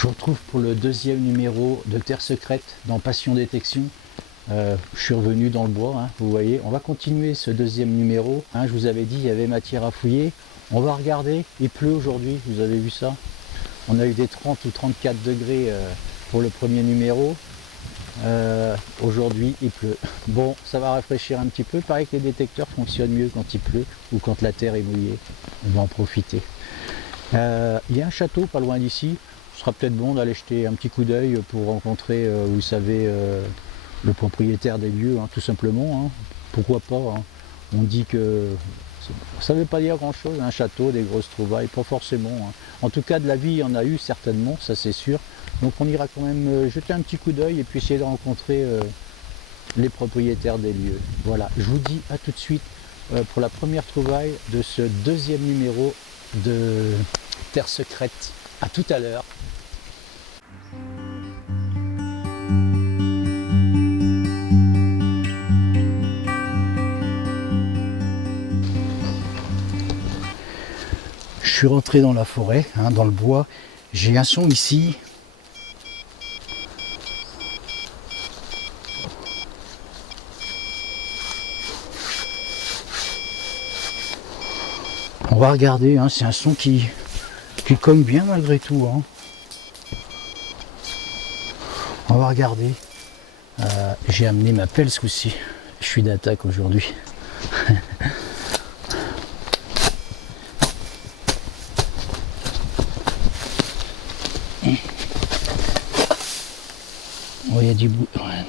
Je vous retrouve pour le deuxième numéro de Terre Secrète dans Passion Détection. Je suis revenu dans le bois, hein, vous voyez. On va continuer ce deuxième numéro. Hein, je vous avais dit il y avait matière à fouiller. On va regarder, il pleut aujourd'hui, vous avez vu ça. On a eu des 30 ou 34 degrés pour le premier numéro. Aujourd'hui il pleut. Bon, ça va rafraîchir un petit peu. Il paraît que les détecteurs fonctionnent mieux quand il pleut ou quand la terre est mouillée. On va en profiter. Il y a un château pas loin d'ici. Ce sera peut-être bon d'aller jeter un petit coup d'œil pour rencontrer, vous savez, le propriétaire des lieux, hein, tout simplement. Hein. Pourquoi pas, hein. On dit que ça ne veut pas dire grand-chose, un château, des grosses trouvailles, pas forcément. Hein. En tout cas, de la vie, il y en a eu certainement, ça c'est sûr. Donc on ira quand même jeter un petit coup d'œil et puis essayer de rencontrer les propriétaires des lieux. Voilà, je vous dis à tout de suite pour la première trouvaille de ce deuxième numéro de Terre Secrète. À tout à l'heure. Je suis rentré dans la forêt, hein, dans le bois. J'ai un son ici. On va regarder, hein, c'est un son qui cogne bien malgré tout. Hein. On va regarder. J'ai amené ma pelle ce coup-ci. Je suis d'attaque aujourd'hui. Oh, il y a du bout, ouais,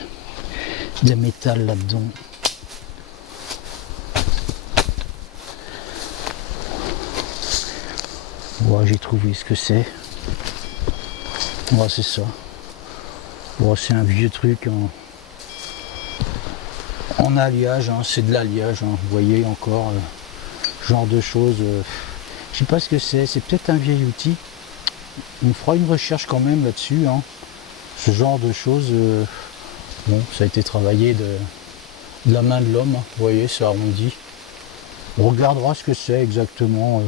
de métal là-dedans. Ouais, j'ai trouvé ce que c'est. Ouais, c'est ça. Ouais, c'est un vieux truc en alliage, hein. C'est de l'alliage, hein. Vous voyez encore, genre de choses. Je sais pas ce que c'est peut-être un vieil outil. On fera une recherche quand même là-dessus. Hein. Ce genre de choses, bon, ça a été travaillé de la main de l'homme, hein. Vous voyez, c'est arrondi. On regardera ce que c'est exactement,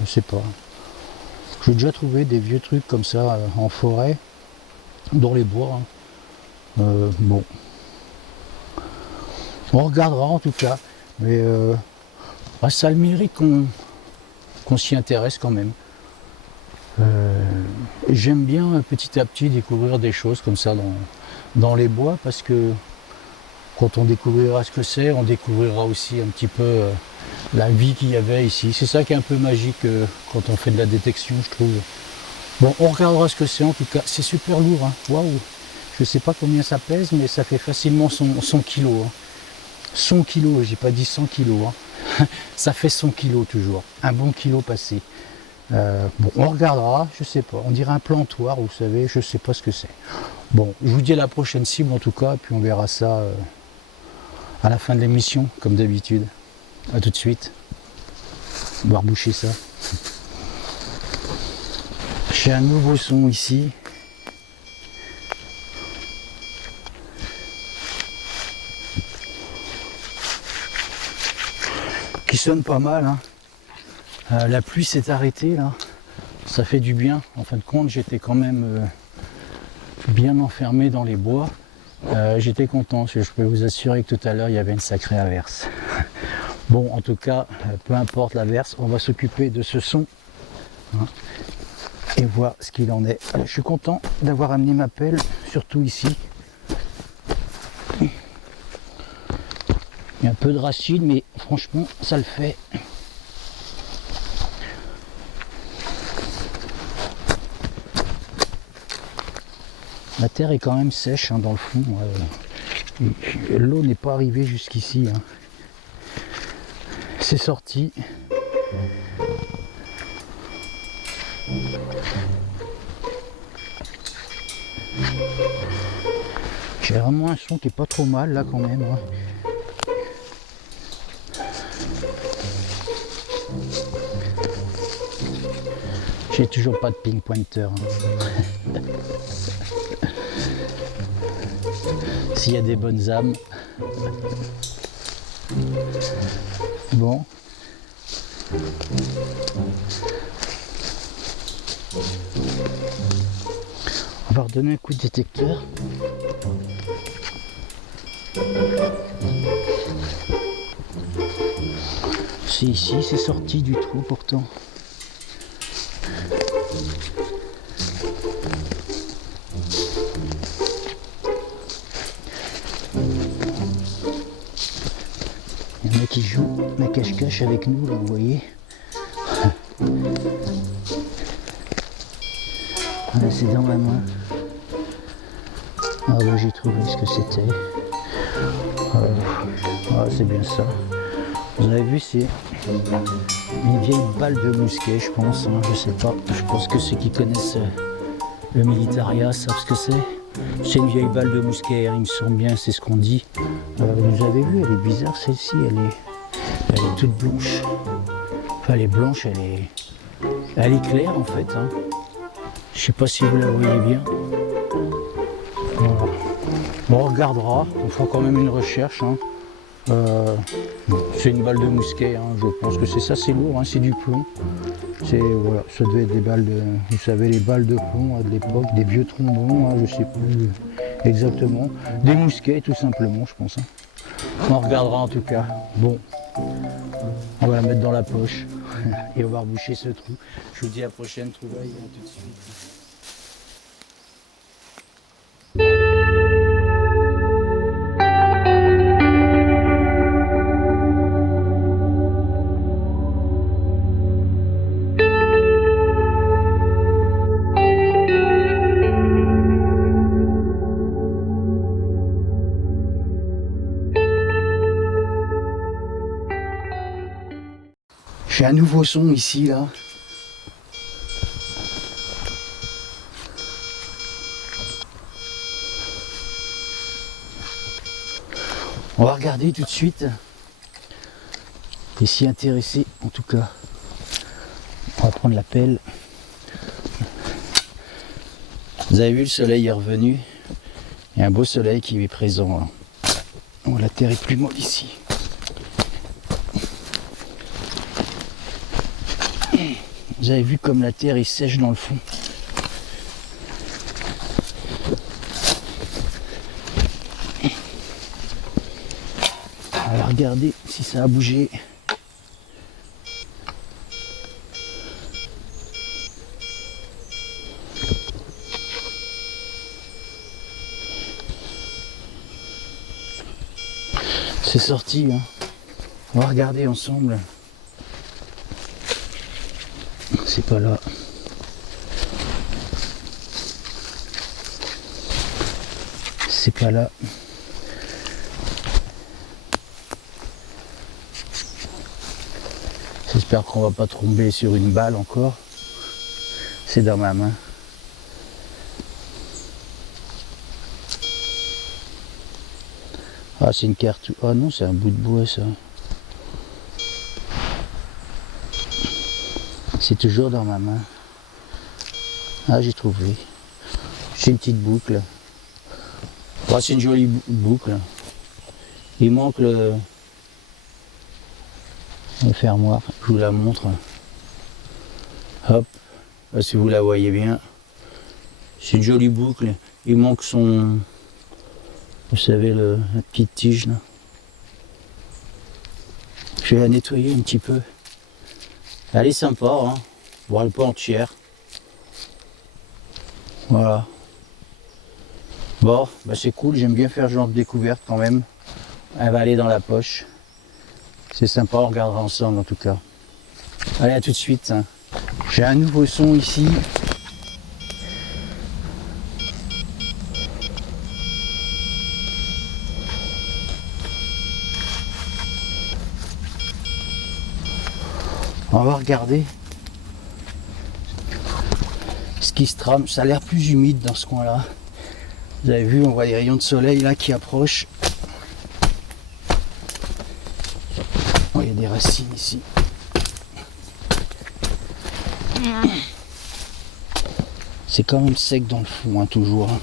je sais pas. J'ai déjà trouvé des vieux trucs comme ça en forêt, dans les bois. Hein. Bon. On regardera en tout cas, mais ça a le mérite qu'on s'y intéresse quand même. J'aime bien petit à petit découvrir des choses comme ça dans les bois, parce que quand on découvrira ce que c'est, on découvrira aussi un petit peu la vie qu'il y avait ici. C'est ça qui est un peu magique quand on fait de la détection, je trouve. Bon, on regardera ce que c'est en tout cas. C'est super lourd, hein. Waouh! Je sais pas combien ça pèse, mais ça fait facilement 100 kg. Hein. 100 kg, j'ai pas dit 100 kg. Hein. Ça fait 100 kg toujours. Un bon kilo passé. Bon, on regardera, je sais pas. On dirait un plantoir, vous savez, je sais pas ce que c'est. Bon, je vous dis à la prochaine cible en tout cas, et puis on verra ça à la fin de l'émission, comme d'habitude. A tout de suite. On va reboucher ça. J'ai un nouveau son ici. Qui sonne pas mal. Hein. La pluie s'est arrêtée là. Ça fait du bien. En fin de compte, j'étais quand même bien enfermé dans les bois. J'étais content. Je peux vous assurer que tout à l'heure, il y avait une sacrée averse. Bon, en tout cas, peu importe l'averse, on va s'occuper de ce son. Hein, et voir ce qu'il en est. Je suis content d'avoir amené ma pelle, surtout ici. Il y a un peu de racine, mais franchement, ça le fait. La terre est quand même sèche, hein, dans le fond. L'eau n'est pas arrivée jusqu'ici. Hein. C'est sorti. J'ai vraiment un son qui est pas trop mal là quand même. Hein. J'ai toujours pas de ping pointer. Hein. S'il y a des bonnes âmes. Bon. va redonner un coup de détecteur. C'est ici, c'est sorti du trou pourtant. Il y en a qui jouent la cache-cache avec nous, là, vous voyez. Là, c'est dans ma main. Ah oui, j'ai trouvé ce que c'était. C'est bien ça. Vous avez vu, c'est une vieille balle de mousquet, je pense. Hein, je sais pas. Je pense que ceux qui connaissent le militaria savent ce que c'est. C'est une vieille balle de mousquet, hein, il me semble bien, c'est ce qu'on dit. Vous avez vu, elle est bizarre celle-ci, elle est toute blanche. Enfin, elle est blanche, elle est claire en fait. Hein. Je sais pas si vous la voyez bien. Voilà. Bon, on regardera, on fera quand même une recherche. Hein. C'est une balle de mousquet, hein. Je pense que c'est ça, c'est lourd, hein, c'est du plomb. Voilà, ça devait être des balles de, vous savez, les balles de plomb de l'époque, des vieux trombons, hein, je sais plus exactement. Des mousquets tout simplement, je pense. Hein. On regardera en tout cas. Bon, on va la mettre dans la poche et on va reboucher ce trou. Je vous dis à la prochaine trouvaille, hein, tout de suite. J'ai un nouveau son ici, là. On va regarder tout de suite et s'y intéresser, en tout cas. On va prendre la pelle. Vous avez vu, le soleil est revenu. Il y a un beau soleil qui est présent. Là. Oh, la terre est plus molle ici. Vous avez vu comme la terre est sèche dans le fond. On va regarder si ça a bougé. C'est sorti, hein. On va regarder ensemble. C'est pas là. C'est pas là. J'espère qu'on va pas tomber sur une balle encore. C'est dans ma main. Ah, c'est une carte. Ah non, c'est un bout de bois ça. C'est toujours dans ma main. Ah, j'ai trouvé. J'ai une petite boucle. Ah, c'est une jolie boucle. Il manque le fermoir. Je vous la montre. Hop. Là, si vous la voyez bien. C'est une jolie boucle. Il manque son... Vous savez, la petite tige là. Je vais la nettoyer un petit peu. Elle est sympa, hein. Bon, elle est pas entière. Voilà. Bon, bah c'est cool, j'aime bien faire ce genre de découverte quand même. Elle va aller dans la poche. C'est sympa, on regardera ensemble en tout cas. Allez, à tout de suite. Hein. J'ai un nouveau son ici. On va regarder ce qui se trame. Ça a l'air plus humide dans ce coin-là. Vous avez vu, on voit les rayons de soleil là qui approchent. Oh, il y a des racines ici. C'est quand même sec dans le fond, hein, toujours. Hein.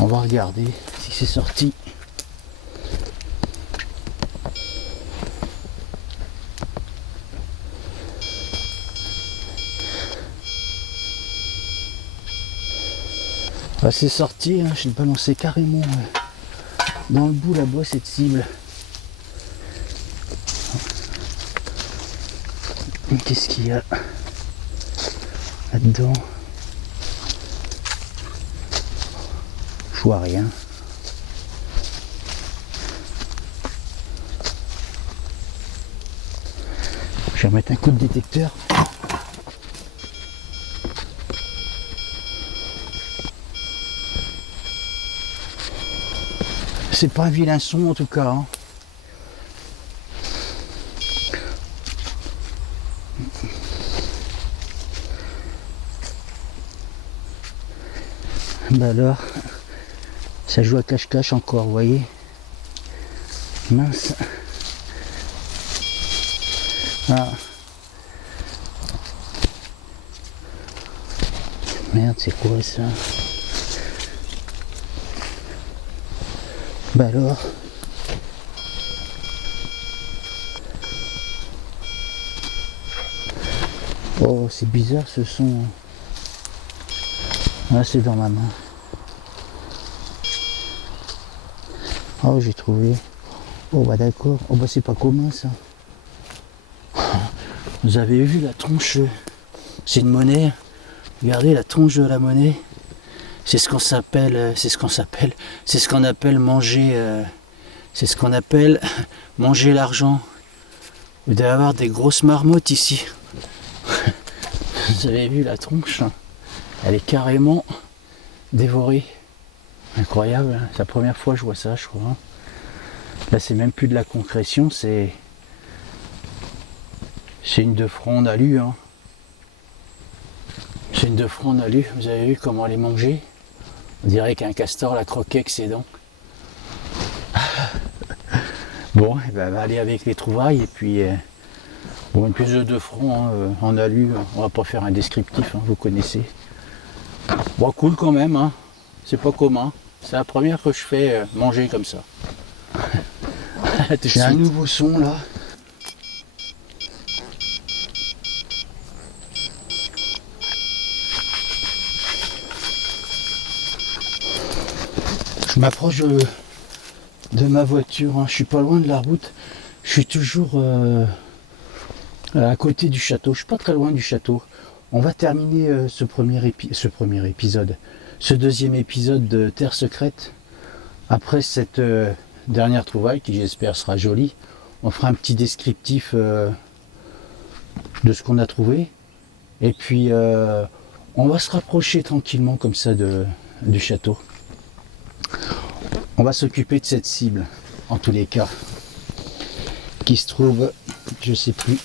On va regarder si c'est sorti. Ah, c'est sorti, hein, je l'ai balancé carrément dans le bout là-bas cette cible. Qu'est-ce qu'il y a là-dedans? Je vois rien. Je vais remettre un coup de détecteur. C'est pas un vilain son en tout cas. Hein. Bah alors, ça joue à cache-cache encore, vous voyez. Mince. Ah. Merde, c'est quoi ça? Bah alors. Oh, c'est bizarre ce son. Ah, c'est dans ma main. Oh, j'ai trouvé. Oh, bah d'accord. Oh, bah c'est pas commun ça. Vous avez vu la tronche? C'est une monnaie. Regardez la tronche de la monnaie. C'est ce qu'on s'appelle. C'est ce qu'on appelle manger. C'est ce qu'on appelle manger l'argent. Vous devez avoir des grosses marmottes ici. Vous avez vu la tronche? Elle est carrément dévorée. Incroyable, hein. C'est la première fois que je vois ça, je crois. Là, c'est même plus de la concrétion, c'est une de front en alu. Hein. C'est une de front en alu. Vous avez vu comment elle est mangée? On dirait qu'un castor la croquait avec ses dents. Bon, eh ben, elle va aller avec les trouvailles et puis bon, une pièce de front hein, en alu. On va pas faire un descriptif, hein, vous connaissez. Bon, cool quand même. Hein. C'est pas commun. C'est la première que je fais manger comme ça. J'ai un nouveau son là. Je m'approche de ma voiture, hein. Je suis pas loin de la route. Je suis toujours à côté du château. Je suis pas très loin du château. On va terminer ce premier épisode, ce deuxième épisode de Terre Secrète. Après cette dernière trouvaille qui j'espère sera jolie, on fera un petit descriptif de ce qu'on a trouvé. Et puis on va se rapprocher tranquillement comme ça du château. On va s'occuper de cette cible, en tous les cas, qui se trouve, je sais plus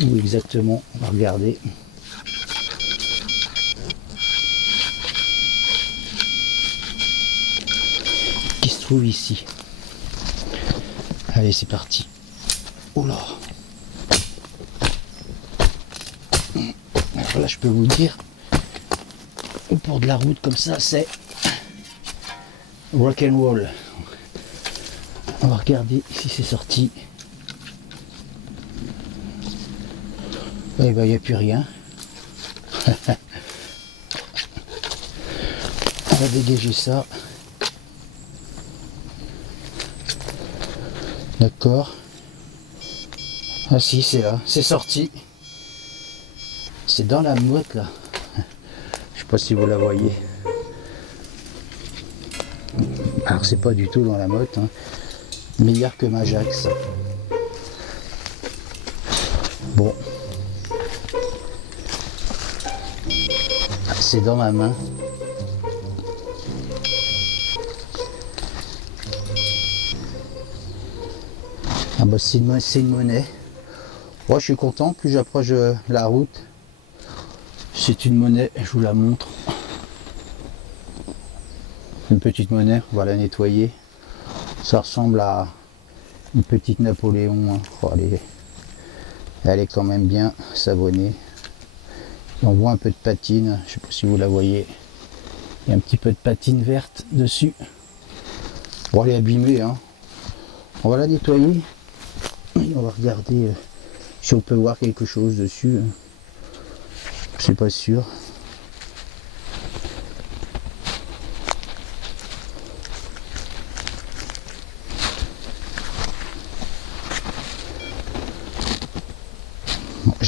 où exactement, on va regarder. Qui se trouve ici. Allez, c'est parti. Oula. Alors là, je peux vous dire, au bord de la route comme ça, c'est rock and roll. On va regarder si c'est sorti. Eh ben, il n'y a plus rien. On va dégager ça. D'accord. Ah si, c'est là. C'est sorti. C'est dans la motte là. Je sais pas si vous la voyez. Alors c'est pas du tout dans la motte. Hein. Meilleur que Majax. Bon. C'est dans ma main. Ah bah c'est une monnaie. Moi je suis content, plus j'approche la route. C'est une monnaie, je vous la montre. Une petite monnaie, on va la nettoyer. Ça ressemble à une petite Napoléon. Hein. Oh, elle est quand même bien savonnée. On voit un peu de patine, je ne sais pas si vous la voyez. Il y a un petit peu de patine verte dessus. Bon, elle est abîmée. Hein. On va la nettoyer. Et on va regarder si on peut voir quelque chose dessus. C'est pas sûr.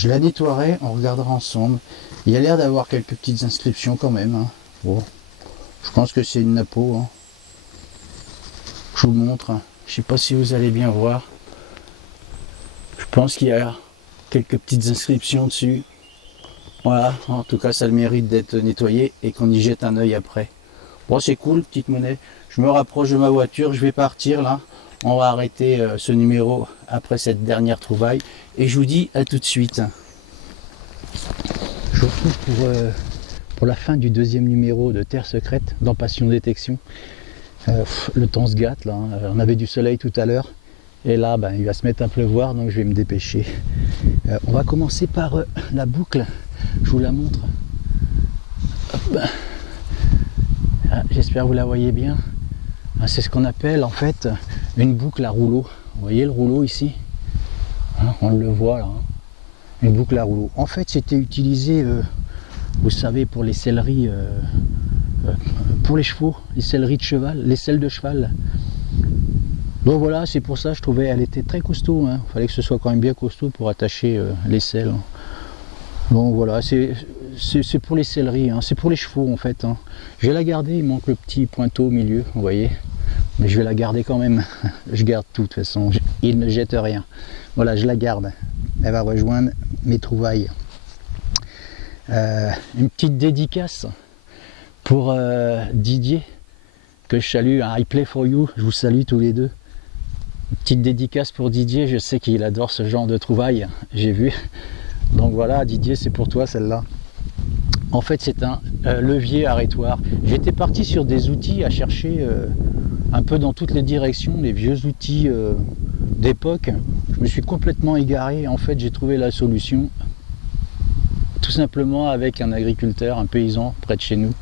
je la nettoierai, on regardera ensemble. Il y a l'air d'avoir quelques petites inscriptions quand même. Hein. Bon, je pense que c'est une napo. Hein. Je vous montre. Je sais pas si vous allez bien voir. Je pense qu'il y a quelques petites inscriptions dessus. Voilà, en tout cas ça a le mérite d'être nettoyé et qu'on y jette un œil après. Bon, c'est cool, petite monnaie. Je me rapproche de ma voiture, je vais partir là. On va arrêter ce numéro après cette dernière trouvaille. Et je vous dis à tout de suite. Je vous retrouve pour la fin du deuxième numéro de Terre Secrète dans Passion Détection. Le temps se gâte là, hein. On avait du soleil tout à l'heure. Et là, ben, il va se mettre à pleuvoir, donc je vais me dépêcher. On va commencer par la boucle. Je vous la montre. Ah, j'espère que vous la voyez bien. Ah, c'est ce qu'on appelle en fait une boucle à rouleau. Vous voyez le rouleau ici, hein, on le voit là. Hein. Une boucle à rouleau. En fait, c'était utilisé, vous savez, pour les selleries, pour les chevaux, les selleries de cheval, les selles de cheval. Donc voilà, c'est pour ça je trouvais elle était très costaud. Hein. Il fallait que ce soit quand même bien costaud pour attacher les selles. Donc voilà, c'est pour les selleries, hein. C'est pour les chevaux en fait. Hein. Je vais la garder, il manque le petit pointeau au milieu, vous voyez. Mais je vais la garder quand même. Je garde tout de toute façon, il ne jette rien. Voilà, je la garde. Elle va rejoindre mes trouvailles. Une petite dédicace pour Didier, que je salue, un I play for you, je vous salue tous les deux. Une petite dédicace pour Didier, je sais qu'il adore ce genre de trouvailles, j'ai vu. Donc voilà, Didier, c'est pour toi celle-là. En fait, c'est un levier arrêtoir. J'étais parti sur des outils à chercher un peu dans toutes les directions, les vieux outils d'époque. Je me suis complètement égaré. En fait, j'ai trouvé la solution tout simplement avec un agriculteur, un paysan près de chez nous.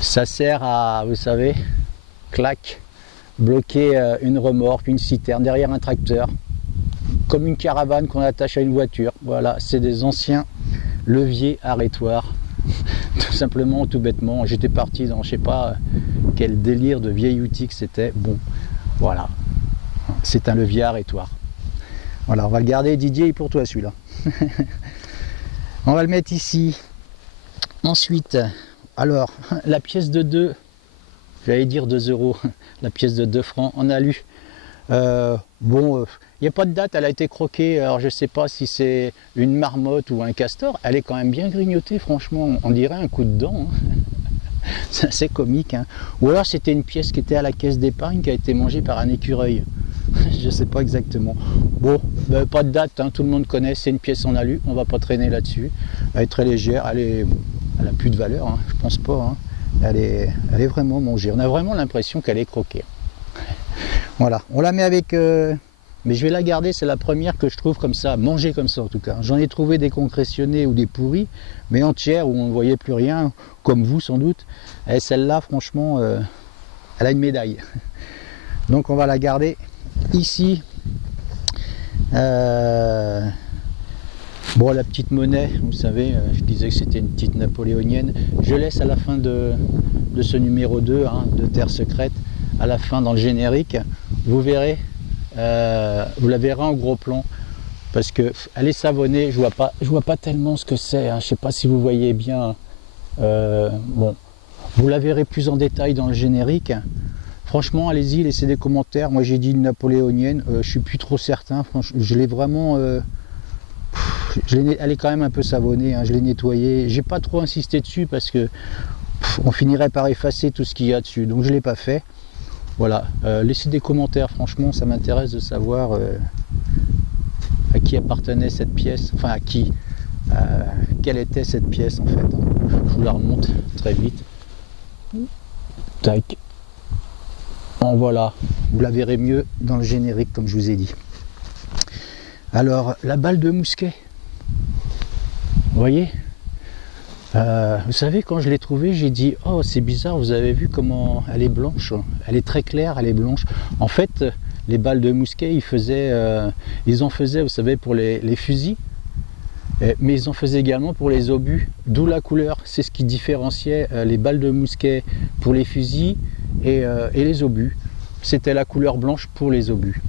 Ça sert à, vous savez, clac, bloquer une remorque, une citerne derrière un tracteur, comme une caravane qu'on attache à une voiture. Voilà, c'est des anciens leviers arrêtoirs. Tout simplement, tout bêtement. J'étais parti dans je sais pas quel délire de vieil outil que c'était. Bon, voilà, c'est un levier arrêtoir. Voilà, on va le garder. Didier, pour toi celui-là. On va le mettre ici. Ensuite, alors, la pièce de 2, j'allais dire 2 euros, la pièce de 2 francs en alu. Bon, il n'y a pas de date, elle a été croquée, alors je ne sais pas si c'est une marmotte ou un castor. Elle est quand même bien grignotée, franchement, on dirait un coup de dent. Hein. C'est assez comique. Hein. Ou alors c'était une pièce qui était à la caisse d'épargne qui a été mangée par un écureuil. Je ne sais pas exactement. Bon, ben, pas de date, hein, tout le monde connaît, c'est une pièce en alu, on ne va pas traîner là-dessus. Elle est très légère, elle n'a plus de valeur, hein, je pense pas. Hein. Elle est vraiment mangée. On a vraiment l'impression qu'elle est croquée. Voilà, on la met avec... mais je vais la garder, c'est la première que je trouve comme ça, mangée comme ça en tout cas. J'en ai trouvé des concrétionnés ou des pourris, mais entières où on ne voyait plus rien, comme vous sans doute. Et celle-là, franchement, elle a une médaille. Donc on va la garder ici. Bon, la petite monnaie, vous savez, je disais que c'était une petite napoléonienne. Je laisse à la fin de ce numéro 2, hein, de Terre Secrète, à la fin dans le générique. Vous verrez, vous la verrez en gros plan, parce qu'elle est savonnée, je vois pas tellement ce que c'est, hein, je ne sais pas si vous voyez bien. Bon, vous la verrez plus en détail dans le générique. Franchement, allez-y, laissez des commentaires. Moi j'ai dit une napoléonienne, je suis plus trop certain. Franchement, je l'ai vraiment... elle est quand même un peu savonnée, hein, je l'ai nettoyée. J'ai pas trop insisté dessus parce que on finirait par effacer tout ce qu'il y a dessus. Donc je l'ai pas fait. Voilà, laissez des commentaires, franchement, ça m'intéresse de savoir à qui appartenait cette pièce. Enfin, à qui, quelle était cette pièce en fait. Hein. Je vous la remonte très vite. Tac. Bon, voilà, vous la verrez mieux dans le générique comme je vous ai dit. Alors, la balle de mousquet, vous voyez, vous savez, quand je l'ai trouvée, j'ai dit « Oh, c'est bizarre, vous avez vu comment elle est blanche, elle est très claire, elle est blanche. » En fait, les balles de mousquet, ils en faisaient, vous savez, pour les fusils, mais ils en faisaient également pour les obus, d'où la couleur. C'est ce qui différenciait les balles de mousquet pour les fusils et les obus. C'était la couleur blanche pour les obus.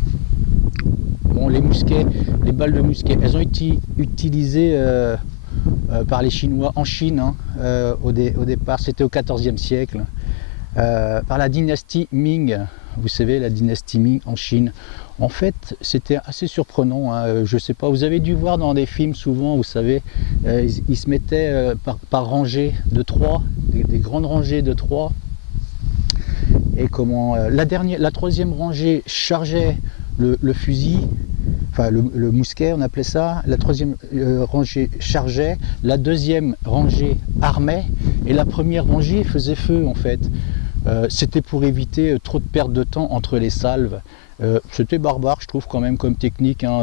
Bon, les mousquets, les balles de mousquet, elles ont été utilisées par les Chinois en Chine, hein, au départ, c'était au XIVe siècle, par la dynastie Ming. Vous savez, la dynastie Ming en Chine. En fait, c'était assez surprenant, hein. Je ne sais pas, vous avez dû voir dans des films souvent, vous savez, ils se mettaient par rangée de 3, des grandes rangées de 3. Et comment la troisième rangée chargeait le fusil, enfin le mousquet on appelait ça, la troisième rangée chargeait, la deuxième rangée armait et la première rangée faisait feu en fait. C'était pour éviter trop de perte de temps entre les salves. C'était barbare je trouve quand même comme technique, hein.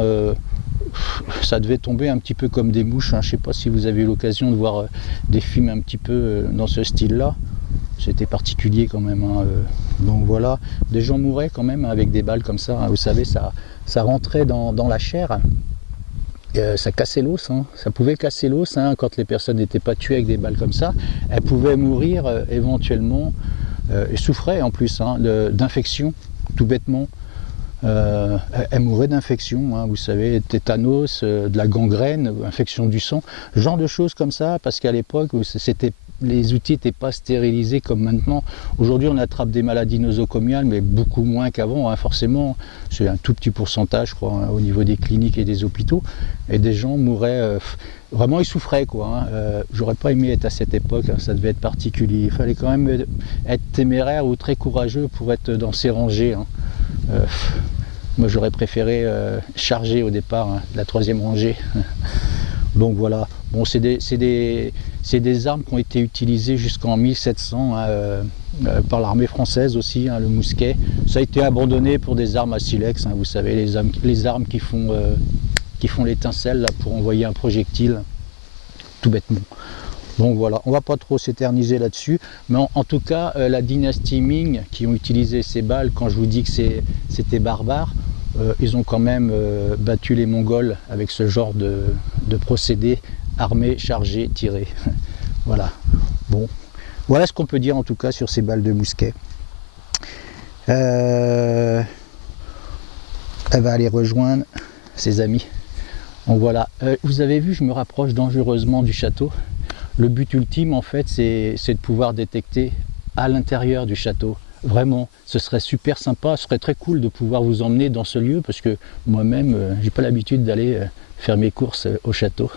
Ça devait tomber un petit peu comme des mouches, hein. Je ne sais pas si vous avez eu l'occasion de voir des films un petit peu dans ce style là. C'était particulier quand même, hein. Donc voilà, des gens mouraient quand même avec des balles comme ça, hein. Vous savez, ça rentrait dans la chair, ça cassait l'os, hein. Ça pouvait casser l'os, hein, quand les personnes n'étaient pas tuées avec des balles comme ça. Elles pouvaient mourir éventuellement, et souffraient en plus, hein, d'infection, tout bêtement. Elles mouraient d'infection, hein, vous savez, tétanos, de la gangrène, infection du sang, genre de choses comme ça, parce qu'à l'époque, les outils n'étaient pas stérilisés comme maintenant. Aujourd'hui, on attrape des maladies nosocomiales, mais beaucoup moins qu'avant, hein, forcément. C'est un tout petit pourcentage, je crois, hein, au niveau des cliniques et des hôpitaux. Et des gens mouraient, vraiment, ils souffraient, quoi, hein. J'aurais pas aimé être à cette époque, hein, ça devait être particulier. Il fallait quand même être téméraire ou très courageux pour être dans ces rangées, hein. Moi, j'aurais préféré charger au départ, hein, la troisième rangée. Donc voilà, bon, c'est des armes qui ont été utilisées jusqu'en 1700, hein, par l'armée française aussi, hein, le mousquet. Ça a été abandonné pour des armes à silex, hein, vous savez, les armes qui font l'étincelle là, pour envoyer un projectile, tout bêtement. Donc voilà, on ne va pas trop s'éterniser là-dessus, mais en tout cas, la dynastie Ming qui ont utilisé ces balles, quand je vous dis que c'était barbare, ils ont quand même battu les Mongols avec ce genre de procédé, armé, chargé, tiré. Voilà. Bon, voilà ce qu'on peut dire en tout cas sur ces balles de mousquet. Elle va aller rejoindre ses amis. Donc voilà, vous avez vu, je me rapproche dangereusement du château. Le but ultime en fait, c'est de pouvoir détecter à l'intérieur du château. Vraiment, ce serait super sympa, ce serait très cool de pouvoir vous emmener dans ce lieu parce que moi-même, j'ai pas l'habitude d'aller faire mes courses au château.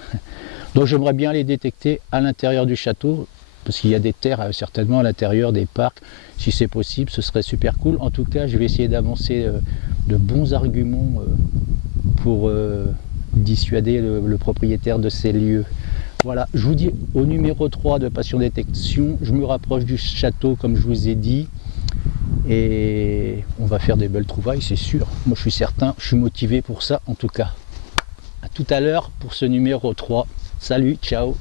Donc j'aimerais bien les détecter à l'intérieur du château parce qu'il y a des terres certainement à l'intérieur des parcs. Si c'est possible, ce serait super cool. En tout cas, je vais essayer d'avancer de bons arguments pour dissuader le propriétaire de ces lieux. Voilà, je vous dis au numéro 3 de Passion Détection, je me rapproche du château comme je vous ai dit et on va faire des belles trouvailles, c'est sûr. Moi je suis certain, je suis motivé pour ça en tout cas. À tout à l'heure pour ce numéro 3. Salut, ciao.